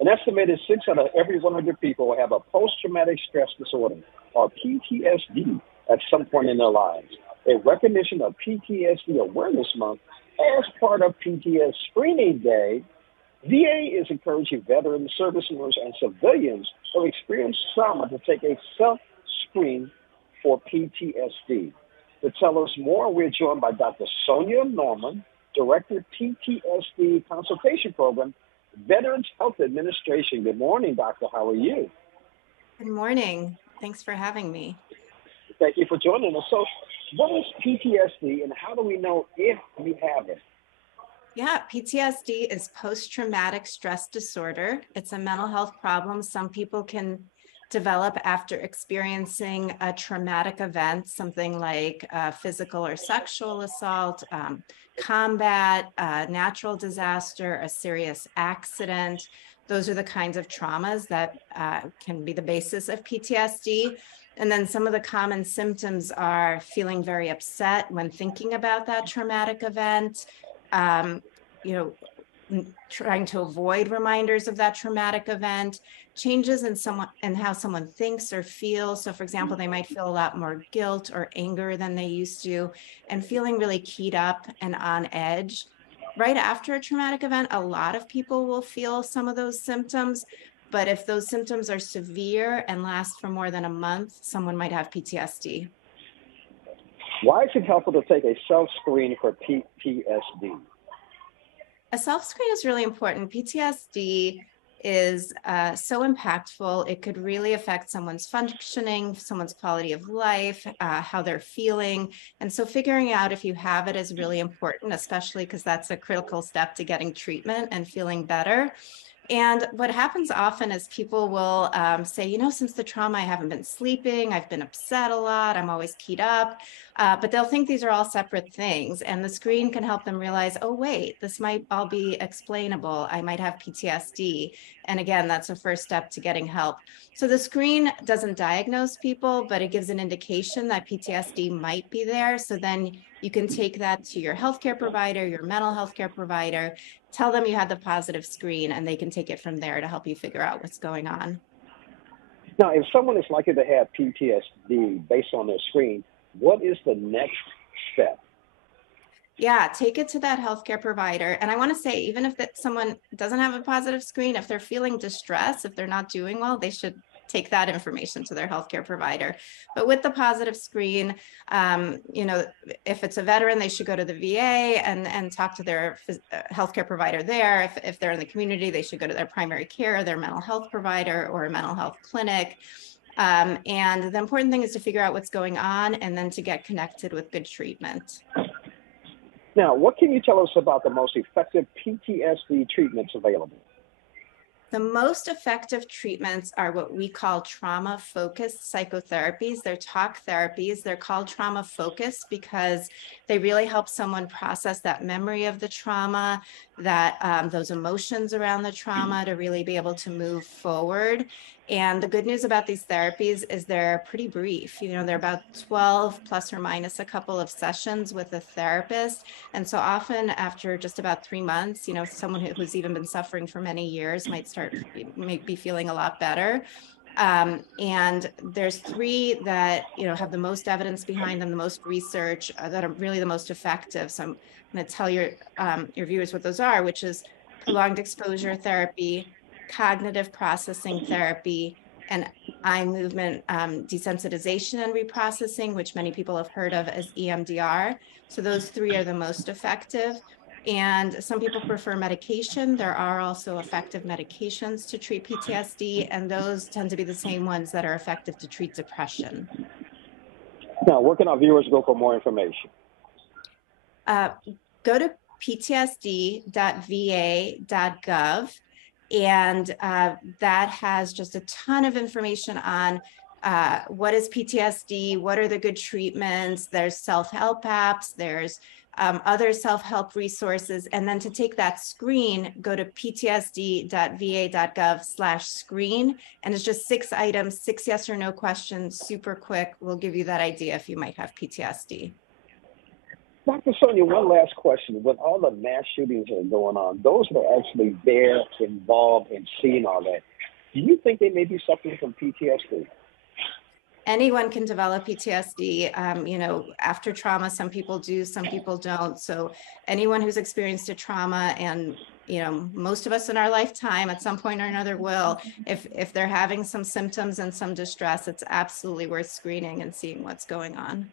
An estimated 6 out of every 100 people have a post-traumatic stress disorder, or PTSD, at some point in their lives. A recognition of PTSD Awareness Month as part of PTSD Screening Day, VA is encouraging veterans, service members, and civilians who experience trauma to take a self-screen for PTSD. To tell us more, we're joined by Dr. Sonya Norman, Director, PTSD Consultation Program, Veterans Health Administration. Good morning, Doctor. How are you? Good morning. Thanks for having me. Thank you for joining us. So, what is PTSD and how do we know if we have it? Yeah, PTSD is post-traumatic stress disorder. It's a mental health problem some people can develop after experiencing a traumatic event, something like physical or sexual assault, combat, natural disaster, a serious accident. Those are the kinds of traumas that can be the basis of PTSD. And then some of the common symptoms are feeling very upset when thinking about that traumatic event, trying to avoid reminders of that traumatic event, changes in how someone thinks or feels. So for example, they might feel a lot more guilt or anger than they used to, and feeling really keyed up and on edge. Right after a traumatic event, a lot of people will feel some of those symptoms, but if those symptoms are severe and last for more than a month, someone might have PTSD. Why is it helpful to take a self-screen for PTSD? A self-screen is really important. PTSD is so impactful. It could really affect someone's functioning, someone's quality of life, how they're feeling. And so figuring out if you have it is really important, especially because that's a critical step to getting treatment and feeling better. And what happens often is people will say, since the trauma, I haven't been sleeping, I've been upset a lot, I'm always keyed up, but they'll think these are all separate things. And the screen can help them realize, oh, wait, this might all be explainable. I might have PTSD. And again, that's a first step to getting help. So the screen doesn't diagnose people, but it gives an indication that PTSD might be there. So then you can take that to your healthcare provider, your mental health care provider, tell them you had the positive screen, and they can take it from there to help you figure out what's going on. Now, if someone is likely to have PTSD based on their screen, what is the next step? Yeah, take it to that healthcare provider. And I want to say, even if someone doesn't have a positive screen, if they're feeling distress, if they're not doing well, they should take that information to their healthcare provider. But with the positive screen, if it's a veteran, they should go to the VA and talk to their healthcare provider there. If they're in the community, they should go to their primary care, their mental health provider, or a mental health clinic. And the important thing is to figure out what's going on and then to get connected with good treatment. Now, what can you tell us about the most effective PTSD treatments available? The most effective treatments are what we call trauma-focused psychotherapies. They're talk therapies. They're called trauma-focused because they really help someone process that memory of the trauma, those emotions around the trauma to really be able to move forward. And the good news about these therapies is they're pretty brief. They're about 12 plus or minus a couple of sessions with a therapist. And so often after just about 3 months, someone who's even been suffering for many years might be feeling a lot better. And there's 3 that, have the most evidence behind them, the most research, that are really the most effective. So I'm going to tell your viewers what those are, which is prolonged exposure therapy, cognitive processing therapy, and eye movement desensitization and reprocessing, which many people have heard of as EMDR. So those 3 are the most effective. And some people prefer medication. There are also effective medications to treat PTSD, and those tend to be the same ones that are effective to treat depression. Now, where can our viewers go for more information? Go to ptsd.va.gov. And that has just a ton of information on what is PTSD, what are the good treatments, there's self-help apps, there's other self-help resources. And then to take that screen, go to ptsd.va.gov/screen. And it's just 6 items, 6 yes or no questions, super quick. We'll give you that idea if you might have PTSD. Dr. Sonya, one last question. With all the mass shootings that are going on, those that are actually there, involved, and seeing all that, do you think they may be suffering from PTSD? Anyone can develop PTSD. After trauma, some people do, some people don't. So anyone who's experienced a trauma, and most of us in our lifetime at some point or another will, if they're having some symptoms and some distress, it's absolutely worth screening and seeing what's going on.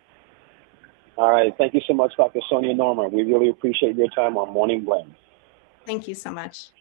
All right. Thank you so much, Dr. Sonya Norman. We really appreciate your time on Morning Blend. Thank you so much.